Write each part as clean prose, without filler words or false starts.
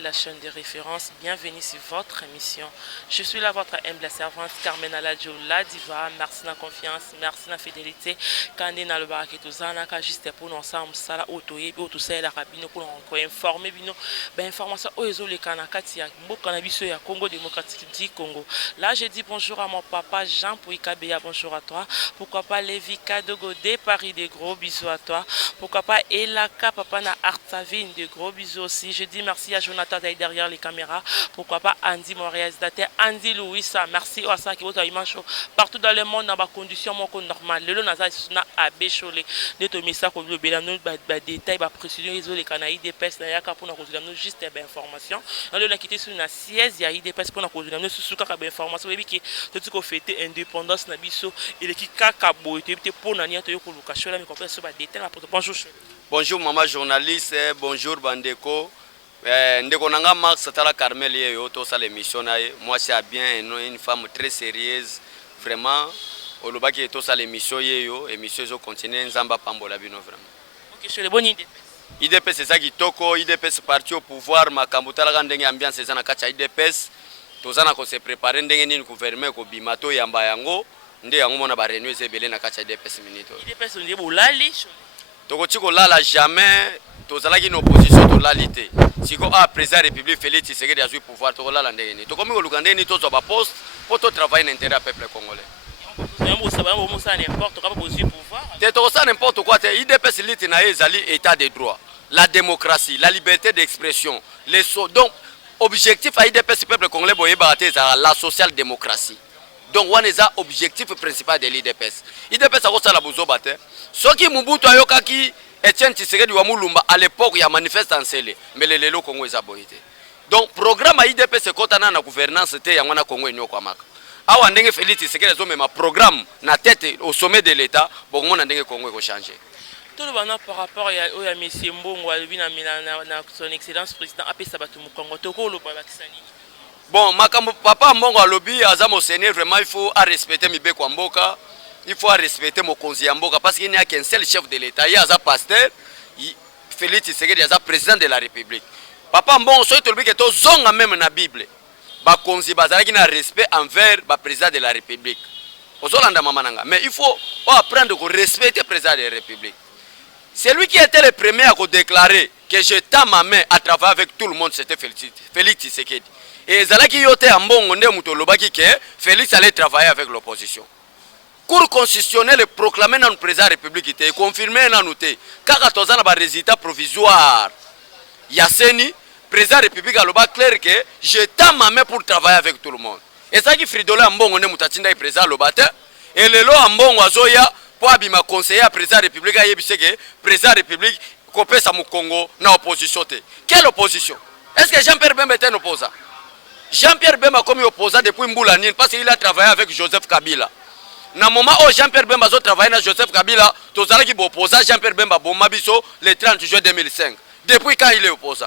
Sahel, la chaîne de référence. Bienvenue sur votre émission. Je suis là, votre humble servante Carmen Aladjo, la diva. Merci de la confiance, merci de la fidélité. Quand on a le bac et tout ça, on a juste pour nous ensemble, ça là, autoyé, puis tout ça, la cabine pour nous informer, puis nous, ben information, oh, les Kanakati, Cannabis, Congo démocratique du Congo. Là, je dis bonjour à mon papa Jean Pouikabea, bonjour à toi. Pourquoi pas Lévi Kadogo de Paris, des gros bisous à toi. Pourquoi pas Elaka, papa na Artavine, de gros bisous aussi. Je dis merci à Jonathan derrière les caméras. Pourquoi pas Andy, mon réalisateur, Andy Louisa. Merci à ça qui est au partout dans le monde, dans des conditions normales. Le Naza est à Bécholé. De te mettre ça comme le bénin, des détails, des précisions, les canaïs, des pestes, pour nous juste des informations. On a quitté sur une siège, il y a des pestes pour nous sur ce cas d'informations. Et puis, tout ce qu'on fait indépendance, Nabiso, et les qui kakabo, et pour nous, il y a pour le cacher, mais qu'on peut se battre des détails. Bonjour. Bonjour maman journaliste, bonjour Bandeko. Ndeko nanga Max Satala Carmel yo to ça l'émission moi c'est bien une femme très sérieuse vraiment au lobaki to ça l'émission yo émission zo continue nzamba pambola bino vraiment. OK, c'est le bon idée. IDPS c'est ça qui toko IDPS parti au pouvoir makambutala ka ndenge ambiance ça na kacha IDPS tozana ko se préparer ndenge nini gouvernement ko bimato yamba yango nde yango mona ba réunion ezebele na kacha IDPS minito. IDPS on dit bolali Tokotiko lala jamais tozalaki une opposition to lalité. Siko a président République Félix Tshisekedi a eu pouvoir to lala ndeni. Tokomi ko lukande ni tozo ba poste pour to travailler dans l'intérêt du peuple congolais. Ça n'importe quoi. IDPS lit na ezali état de droit, la démocratie, la liberté d'expression, les donc objectif à IDPS peuple congolais boye baraté la social démocratie. Donc on est objectif principal de l'IDPS. IDPS a reçu la bozo bate. Ce qui Mobutu ayokaki Etienne Tshisekedi wa Mulumba à l'époque il y a manifeste en Sele, mais les lelo Congo est aboyité. Donc programme à IDPS c'est quand on a la gouvernance te yangwana Congo enyo kwa maka. Awa ndenge Félix Tshisekedi zo même programme na tête au sommet de l'état, bon on a ndenge Congo eko changer. Tout le monde par rapport à monsieur Mbongo albi na son excellence président apesa batu mu Congo toko lo ba kisani. Bon, papa Mbongo à lobby, Azamo Seigneur, vraiment il faut respecter Mibé Kwamboka, il faut respecter Mokonzi Yamboka, parce qu'il n'y a qu'un seul chef de l'État. Il y a un pasteur, Félix Tshisekedi, il y a un président de la République. Papa Mbongo, soit tout le monde qui est zonga même dans la Bible, Bakonzi Bazaraki n'a respect envers le président de la République. Mais il faut apprendre à respecter le président de la République. C'est lui qui était le premier à déclarer que je tends ma main à travailler avec tout le monde, c'était Félix Tshisekedi. Et Zalaki yote ambongo nde mutolobaki que Félix allait travailler avec l'opposition. Cour constitutionnelle proclamé dans le président de la République et confirmé dans nous kaka tozana ba résultat provisoire. Yaseni président de la République a loba clair que je tends ma main pour travailler avec tout le monde. Et ça qui Fridolin ambongo nde mutatinda président lobate et lelo ambongo azoya pour abima conseiller président de la République a yebise que président de la République kopesa mu Congo na opposition te. Quelle opposition? Est-ce que Jean-Pierre Bemba est un opposant? Jean-Pierre Bemba comme opposant depuis Mboulanine parce qu'il a travaillé avec Joseph Kabila. Na moment où Jean-Pierre Bemba a travaillé avec Joseph Kabila, tous ceux qui sont opposants Jean-Pierre Bemba Bomabiso le 30 juin 2005. Depuis quand il est opposant.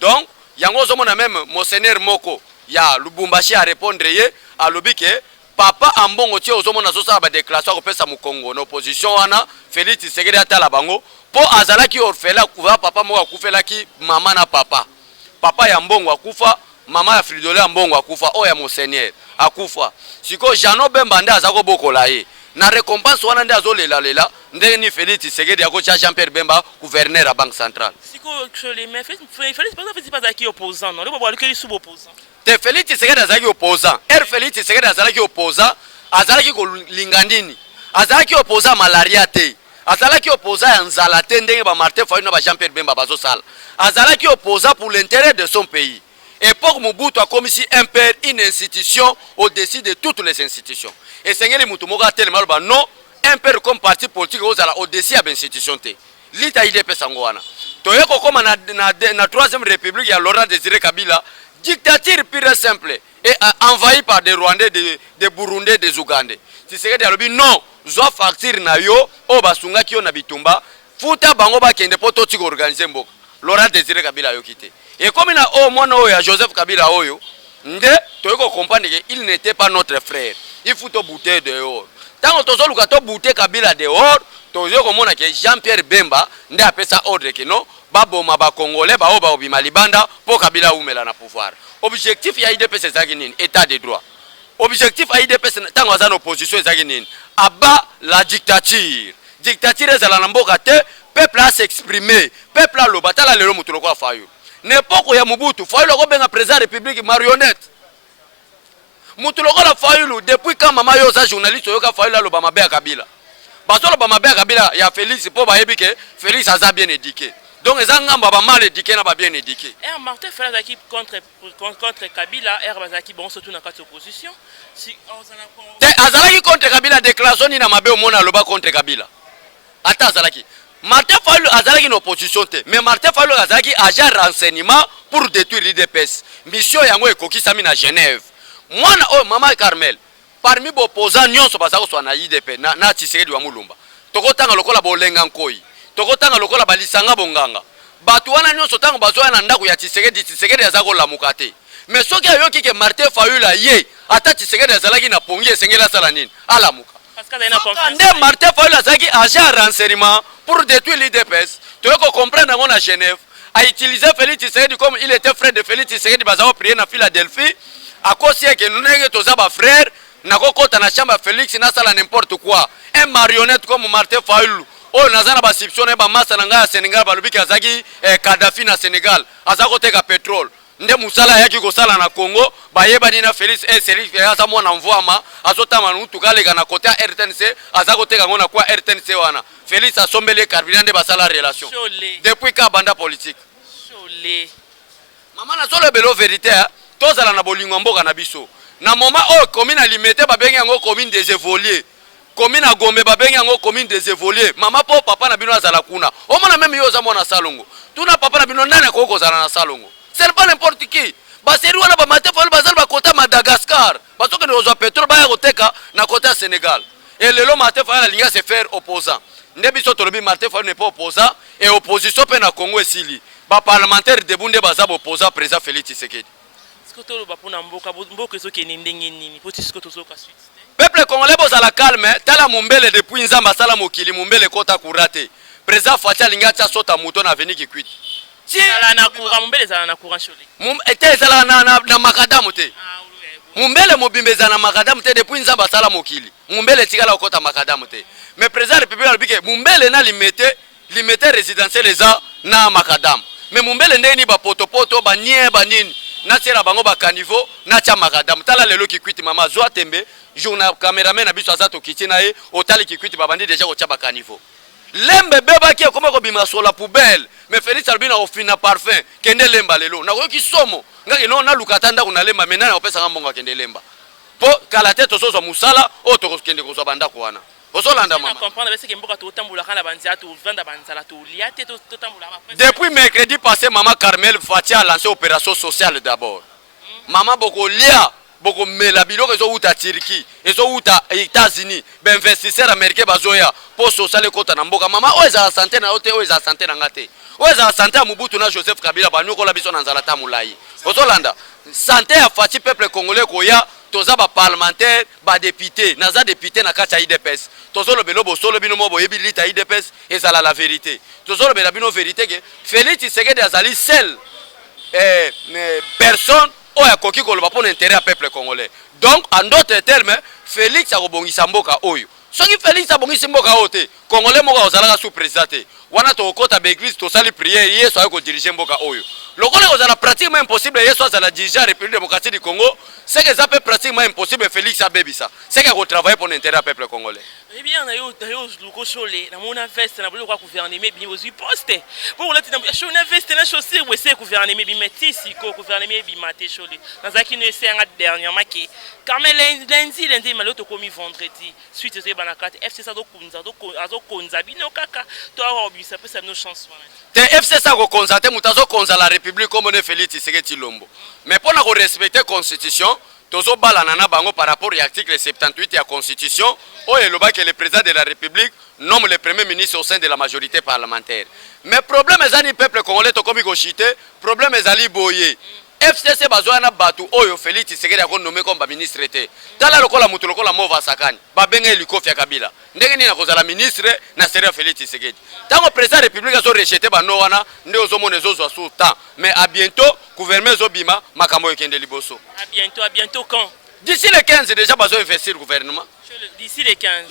Donc, yango zomona même Monseigneur Moko, ya Lubumbashi à répondre à l'obi que papa Ambongo tie ozomona zosa ba déclaration ko pesa mu Congo na opposition wana Félix Tshisekedi atala bango po azalaki orphelin kuva papa moko akufela ki mama na papa. Papa ya Mbongo akufa Mama ya Fridolin Mbongo akufa o ya Monseigneur akufa siko Jano Bemba nde azako bokola ye na récompense wana nde azolela lela ndenge ni Félix Tshisekedi yako cha Jean-Pierre Bemba gouverneur à Banque Centrale siko chole mais Félix pas qui opposant non le bobo lequel sous opposant te Félix Tshisekedi azaki opposant Félix Tshisekedi azaki opposant azalaki ko lingandini azalaki opposant malaria te azalaki opposant ya nzala te ndenge ba Martin Fayulu na ba Jean-Pierre Bemba bazo sala azalaki opposant pour l'intérêt de son pays. Époque Mobutu a commis un père, une institution au-dessus de toutes les institutions. Et Seigneur Moutumoga a tellement non, un père comme parti politique au-dessus de l'institution. L'État IDPS Sangoana. Toyoko comme na troisième république, il y a Laurent Désiré Kabila, dictature pure et simple, et envahi par des Rwandais, des Burundais, des Ougandais. Si c'est que non, zoa facture na yo, o basunga ki yo na bitumba, futa bango ba kende poto tiko organiser mboka. Laurent Désiré Kabila yo quitté. Et comme il a au moins Joseph Kabila oyo, nde toyoko comprendre qu'il n'était pas notre frère. Il faut te bouter dehors. Tant que tu as bouté Kabila dehors, tu as que Jean-Pierre Bemba nde appelle ça ordre que non, baboma ba congolais bao ba obima libanda po Kabila umela na pouvoir. Objectif ya IDPS ezaki nini? État de droit. Objectif ya IDPS tango aza na opposition ezaki nini? Aba la dictature. Dictature ezala na mboka te, peuple a s'exprimer, peuple a loba tala lelo mutu lokwa Fayulu. N'epoko ya Mobutu, Fayulu ko benga président république marionnette. Mutu lokwa Fayulu depuis quand mama yo za journaliste yo ka Fayulu loba mabe ya Kabila. Basolo ba mabe ya Kabila ya Félix po ba yebi ke Félix aza bien éduqué. Donc les gens ba mal éduqué na ba bien éduqué. Et Martin Fayulu qui contre Kabila, Bazaki bon surtout dans quatre opposition. Si Azalaki contre Kabila déclaration ni na mabe o mona loba contre Kabila. Ata Azalaki. Martin Fayulu Azalaki une opposition te, mais Martin Fayulu Azalaki agent renseignement pour détruire l'IDPS. Mission yango ekokisami na Genève. Mwana oh mama Carmel parmi les opposants nyonso bazako so na IDP na Tshisekedi wa Mulumba. Tokotanga lokola bolenga nkoi. Tokotanga lokola balisanga bonganga. Batu wana nyonso tango bazoya na ndako ya Tshisekedi azako lamuka te. Mais soki ayoki ke Martin Fayulu ye ata Tshisekedi azalaki na pongi esengela sala nini? Alamuka. Parce que na confiance. Nde Martin Fayulu azalaki agent renseignement pour détruire l'IDPS. Tu veux comprendre ngo na Genève a utilisé Félix Tshisekedi comme il était frère de Félix Tshisekedi bazako prier na Philadelphie. À cause que nous n'avons pas de frère, nous avons na chambre Félix na sala n'importe quoi. Un marionnette comme Martin Fayulu. Oh, nous avons pas soupçonné ba massa na Sénégal balubi kazaki Kadhafi na Sénégal. Azako teka pétrole. Nde musala yaki ko sala na Congo, ba yeba ni na Félix Félix asa mwana mvwama, azotama nutu kale kana côté RTNC, azako teka ngona kwa RTNC wana. Félix asombele carburant nde basala relation. Depuis ka banda politique. Cholé. Maman na solo belo vérité. Tozala na bolingo mboka na biso na moment oh commune alimete babengi yango commune des évolués commune a Gombe babengi yango commune des évolués mama po papa na bino azala kuna o mona même yo za mona salongo tuna papa na bino nani akoko zala na salongo c'est pas n'importe qui baseri wana ba Martin Fayulu bazala ba kota Madagascar basoke ne ozo pétrole ba yoteka na kota Sénégal et lelo Martin Fayulu alinga se faire opposant nde biso tolobi Martin Fayulu n'est pas opposant et opposition pe na Congo esili ba parlementaire de bunde baza opposant président Félix Tshisekedi. Peuple congolais boza la calme, tala mumbele depuis nzamba sala mokili mumbele kota kurate. Président Fatia Lingata sota mouton na veni ki kuit. Si na courant mumbele za na courant choli. Ete sala na makadamu te. Mumbele mobimbe za na makadamu te depuis nzamba sala mokili. Mumbele tikala kota makadamu te. Mais président république alobike mumbele na limite résidentiel eza na makadamu. Mais mumbele ndeni ba poto ba nie ba nini. Natira bango ba caniveau na tia makadamu tala lelo ki kwiti mama zwa tembe journal cameraman na biso azato kitina ye otali ki kwiti babandi déjà ko tia ba caniveau lembe beba ki komako bima sur la poubelle mais Félix Albina ofina parfum kende lemba lelo na ko ki somo ngaki no na lukatanda kuna lemba menana opesa ngambonga kende lemba po kala tete sozo musala o to kende ko zo banda ko wana ozolanda mama comprendre parce que mboka to tambula kana banzia to venda banzala to liate to tambula depuis mercredi passé maman Carmel Fatia a lancé opération sociale d'abord. Maman boko lia boko mela biloko ezo uta Turquie ezo uta États-Unis ben investisseur américain bazoya pour social kota na mboka mama o eza santé na ote o eza santé na ngate o eza santé ya Mobutu na Joseph Kabila banyoko la biso na nzala ta mulai ozolanda santé ya Fati peuple congolais koya toza ba parlementaire ba député naza député na kati ya IDPS tozolo belo bosolo bino mo boyebi lita IDPS ezala la vérité tozolo bela bino vérité que Félix Tshisekedi azali seul personne o ya koki koloba pour l'intérêt à peuple congolais donc en d'autres termes Félix akobongisa mboka oyo soki Félix abongisi mboka ote congolais moko ozalaka sous président te wana to kota ba église to sali prière yeso ayoko diriger mboka oyo lokola ozala pratiquement impossible yeso azala diriger la République démocratique du Congo c'est que ça peut pratiquement impossible Félix abebisa c'est que ko travailler pour l'intérêt à peuple congolais. Eh bien na yo luko chole na mona veste na bolo kwa gouverner mais bien ozi poste pour la tina na veste na chaussée we c'est gouverner mais matisi ko gouverner bi maté chole na zaki ne c'est en dernièrement que quand même lundi maloto komi vendredi suite aux banakate FC ça do kunza do azo konza bino kaka to avoir ça peut ça nos chances te FC ça ko konza te mutazo konza la République comme on Félix Tshisekedi Lombo mais pour na ko respecter constitution tozo balana na bango par rapport à l'article 78 de la Constitution où il que le président de la République nomme le premier ministre au sein de la majorité parlementaire. Mais problème est le peuple congolais to komi ko chité, problème est ali boye. FCC bazoya na batu oyo Félix Tshisekedi a nommé comme ministre te. Tala lokola mutu lokola mova sakani. Ba benga helicoptère ya Kabila. Ndenge nini nakozala ministre na sérieux Félix Tshisekedi. Tango président de la République azo rejeter ba no wana nde ozomona ezozo sous temps. Mais à bientôt gouvernement zobima makambo ekende liboso. À bientôt quand? D'ici le 15 déjà bazo investir gouvernement. D'ici les 15.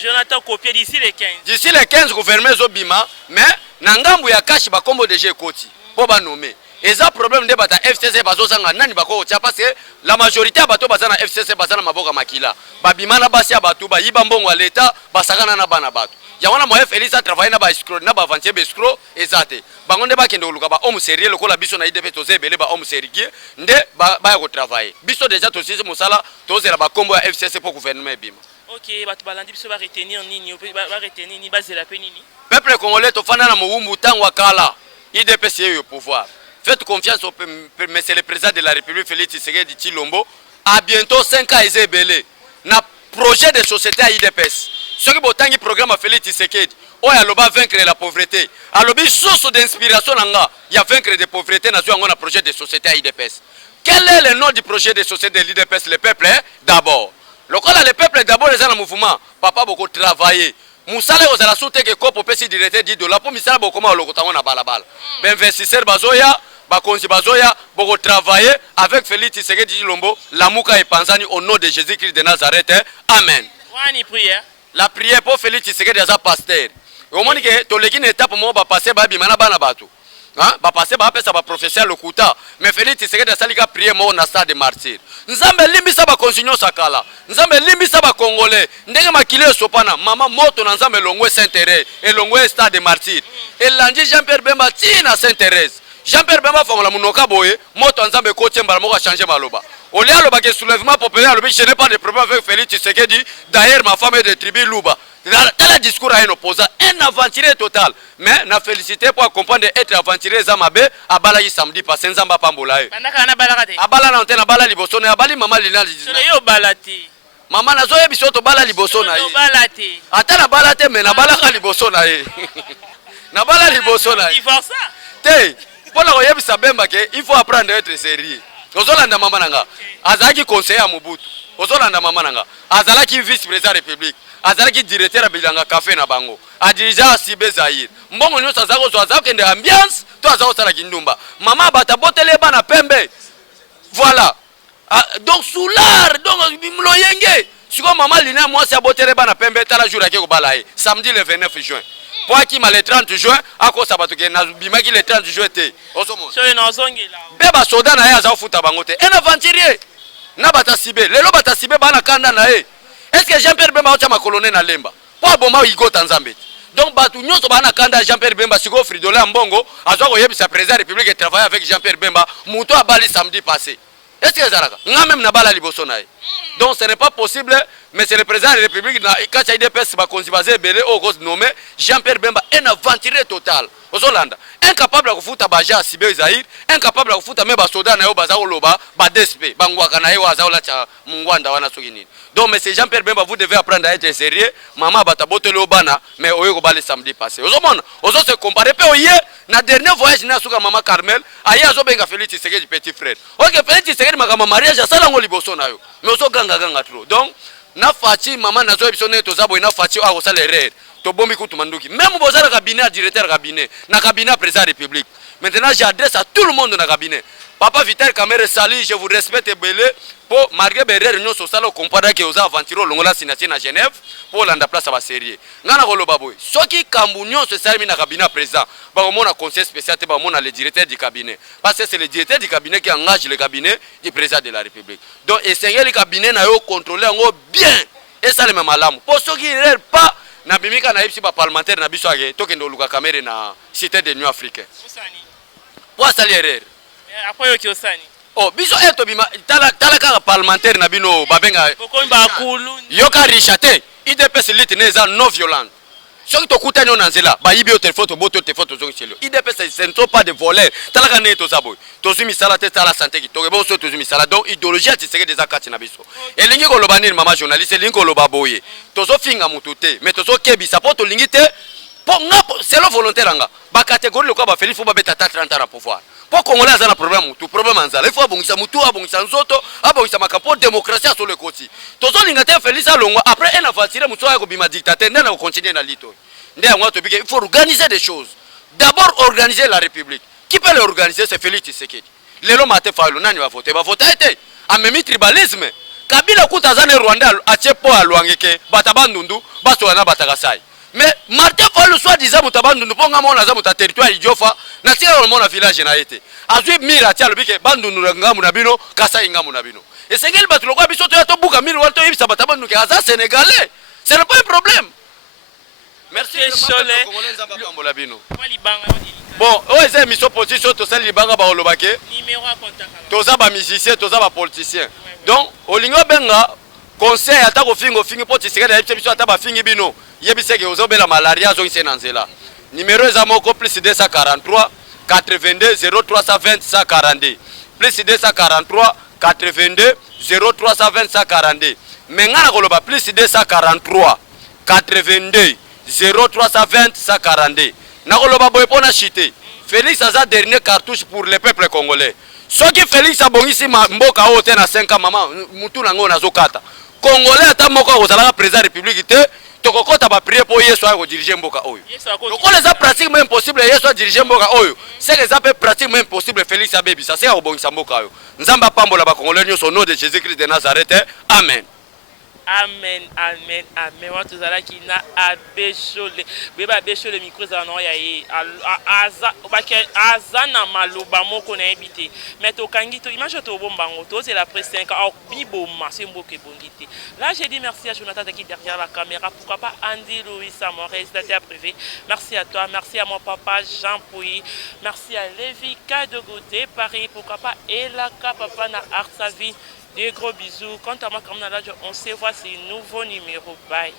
Jonathan Copier d'ici les 15. D'ici les 15 gouvernement zobima mais na ngambu ya kashi ba kombo déjà ekoti. Po ba nommer. Et ça problème de bata FCC bazo sanga nani bako tia parce que la majorité ya bato bazana FCC bazana maboka makila. Babimana basi ya bato ba yiba mbongo ya leta basakana na bana bato. Ya wana moye Félix a travaillé na ba escroc na ba avantier be escroc ezate. Bango nde ba kende luka ba homme sérieux lokola biso na IDP toze belé ba homme sérieux nde ba ya ko travailler. Biso déjà tosisi musala tozela ba kombo ya FCC pour gouvernement bima. OK, bato balandi biso ba retenir nini ba retenir ni bazela pe nini? Peuple congolais to fana na muumbu tango kala. IDP c'est au pouvoir. Faites confiance au monsieur le président de la République Félix Tshisekedi Tshilombo. À bientôt 5 ans ezebele na projet de société à IDPS. Ce qui botangi programme à Félix Tshisekedi, oh ya loba vaincre la pauvreté. A lobi source d'inspiration nanga, ya vaincre de pauvreté na zo ngona projet de société à IDPS. Quel est le nom du projet de société de l'IDPS? Le peuple d'abord. Le peuple d'abord les en mouvement, papa beaucoup travailler. Musala ozala souteke kopo pesi directeur $10 pour misala bokoma lokotango na balabala. Ben investisseur bazoya bakonzi bazoya boko travailler avec Félix Tshisekedi Tshilombo lamuka epanzani au nom de Jésus-Christ de Nazareth. Amen. Wani prière. La prière pour Félix Tshisekedi aza pasteur. Omoni ke toleki na étape mo ba passer ba bimana bana bato. Hein? Ba passer ba pesa ba professeur lokuta. Mais Félix Tshisekedi asalika prière mo na stade de martyr. Nzambe limbisa ba konsinyo sakala. Nzambe limbisa ba congolais. Ndenge makile sopana mama moto na nzambe longwe Saint-Thérèse et longwe stade de martyr. Elandi Jean-Pierre Bemba tina Saint-Thérèse. Jean-Pierre Bemba fongola munoka boye moto nzambe ko tiembala moko changer maloba. Oli aloba ke soulèvement populaire alobi je n'ai pas de problème avec Félix Tshisekedi. D'ailleurs ma femme est de tribu Luba. Dans le discours à un opposant, un aventurier total. Mais na félicité pour comprendre être aventurier Zamabe à Balayi samedi passé Nzamba Pambolaye. Abala na antenne abala liboso na abali mama lina yo balati. Mama nazo yebiso to bala liboso na ye. Balati. Ata na balate mais na bala ka liboso na ye. Na bala liboso na ye. Divorce. Te, pour la yebisa bemba ke il faut apprendre à être sérieux. Ozolanda mama nanga. Azaki conseiller à Mobutu. Ozolanda mama nanga. Azalaki vice-président république. Azalaki directeur à Bilanga Café na bango. Adija Sibe Zahir. Mbongo nyo sazako so azako kende ambiance, to azako sala kindumba. Mama bata botele bana pembe. Voilà. Donc soulard, donc mloyenge. Siko mama lina moi c'est botele bana pembe tala jour akeko balaye. Samedi le 29 juin. Pour qui le 30 juin, à cause sabato ke na bimaki le 30 juin te. Osomo. So na zongela. Beba soda na ya za futa bango te. Un aventurier. Na bata sibe. Lelo bata sibe bana kanda na e. Est-ce que Jean-Pierre Bemba a ma colonne na lemba? Pas bon ma igo tanzambe. Donc batu nyonso bana kanda Jean-Pierre Bemba siko Fridolin Mbongo, azwa ko yebisa président République et travailler avec Jean-Pierre Bemba, muto abali samedi passé. Est-ce que zaraka? Nga même na bala liboso na e. Donc ce n'est pas possible, mais c'est le président de la République na kacha IDPS ba konzibaze belé au cause nommé Jean-Pierre Bemba un aventurier total. Ozolanda, incapable de futa baja Sibe Zahir, incapable de futa meba soda na yo baza oloba, ba DSP, bangwaka na yo azaola cha mungwanda wana sokinini. Donc monsieur Jean-Pierre Bemba vous devez apprendre à être sérieux, maman bata botelo bana, mais oyo ko bali samedi passé. Ozomona, ozo se comparer pe oye na dernier voyage na suka mama Carmel, aya zo benga Félix Tshisekedi petit frère. OK, Félix Tshisekedi makama mariage asala ngo liboso na yo. Mais ozo ganga trop. Donc na fachi mama nazo ebisone tozabo na fachi a osala erreur. To bombi kutu manduki. Même bozala cabinet directeur cabinet, na cabinet président de la République. Maintenant j'adresse à tout le monde dans le cabinet. Papa Vital Kamere Sali, je vous respecte belé pour malgré berrer nous so sala comprendre que aux aventures longola signature à Genève pour landa place à série. Ngana koloba boy. Soki kambunyo se sali na cabinet président. Ba on a conseil spécial te ba on a le directeur du cabinet. Parce que c'est le directeur du cabinet qui engage le cabinet du président de la République. Donc essayer le cabinet na yo contrôler ngo bien. Et ça le même alarme. Pour ceux qui ne pas na bimika na ipsi ba parlementaire na biso age tokendo luka kamere na cité de l'Union africaine. Pour ça l'erreur. Après yo kiosani. Oh biso eto bima tala ka parlementaire na bino babenga. Kokomba kulu. Yoka richate IDPS lit neza non violente. Soki to kutani on nzela ba yibi au téléphone to boto téléphone to zongi chelio. IDPS ce ne sont pas des voleurs. Tala ka ne to sabo. To zumi sala te tala santé ki to bo so to zumi sala donc idéologie a tiseke des akati na biso. Elingi ko loba ni mama journaliste elingi ko loba boye. To zo finga mutute mais to zo kebisa po to lingi te C'est la volonté là. Ba catégorie le quoi ba Félix faut ba beta 30 ans à pouvoir. Pour Congolais a un problème, tout problème en il faut abongisa mutu, abongisa nzoto, abongisa makapo démocratie sur le côté. Tozo lingate Félix alongo après un aventure mutu a kobima dictateur ndana ko continuer na lito. Ndé ngwa to bike il faut organiser des choses. D'abord organiser la République. Qui peut l'organiser c'est Félix Tshisekedi. Lelo matin falo nani va voter été amemi tribalisme. Kabila kutazane Rwanda achepo alwangeke batabandundu baso na batakasai. Mais Martin Fayulu soit disant mutabandundu ponga mona za muta territoire idiofa na sika on mona village na été. Azui mira tia lobike bandundu ngamu na bino kasai ngamu na bino. Et c'est quel batlo kwa biso to to buka mira wato yibisa batabandundu ke aza sénégalais. C'est pas un problème. Merci bon, c'est une mission position, tout ça, libanga ba olobake. Numéro à contact. Tout ça, ba musicien, tout ça, ba politicien. Donc, olingo benga, conseil, atako fingo, politicien, na mission, ataba fingi bino. Yebise ke ozo bela malaria, zo ise nanzela. Numéro ezamoko plus 243 82 0320 142. Plus 243 82 0320 142. Mengana koloba plus 243 82 0320 142. Nakoloba boye pona chité. Félix a sa dernière cartouche pour le peuple congolais. Ce qui Félix a bongisi mboka ote na 5 ans maman mutu nango nazokata. Congolais ata moko kozala président république te tokokota ba prier pour Yesu a diriger mboka oyo. Donc on les a pratiquement impossible Yesu a diriger mboka oyo. C'est les a pratiquement impossible Félix a bebi ça c'est a bongisa mboka oyo. Nzamba pambola ba congolais nyoso nom de Jésus-Christ de Nazareth. Amen. Amen, amen, amen. Moi, tout ça qui n'a abécholé. Bébé abécholé micro ça non ya aza na maloba moko na habité. Mais to kangi to image to bombango to c'est la presse 5 ans biboma c'est mboke bongité. Là j'ai dit merci à Jonathan qui est derrière la caméra. Pourquoi pas Andy Louis mon réalisateur privé. Merci à toi, merci à mon papa Jean Pouy. Merci à Lévi Kadogoté Paris. Pourquoi pas Elaka papa na art sa vie. Des gros bisous. Quant à moi, comme on se voit, c'est un nouveau numéro. Bye.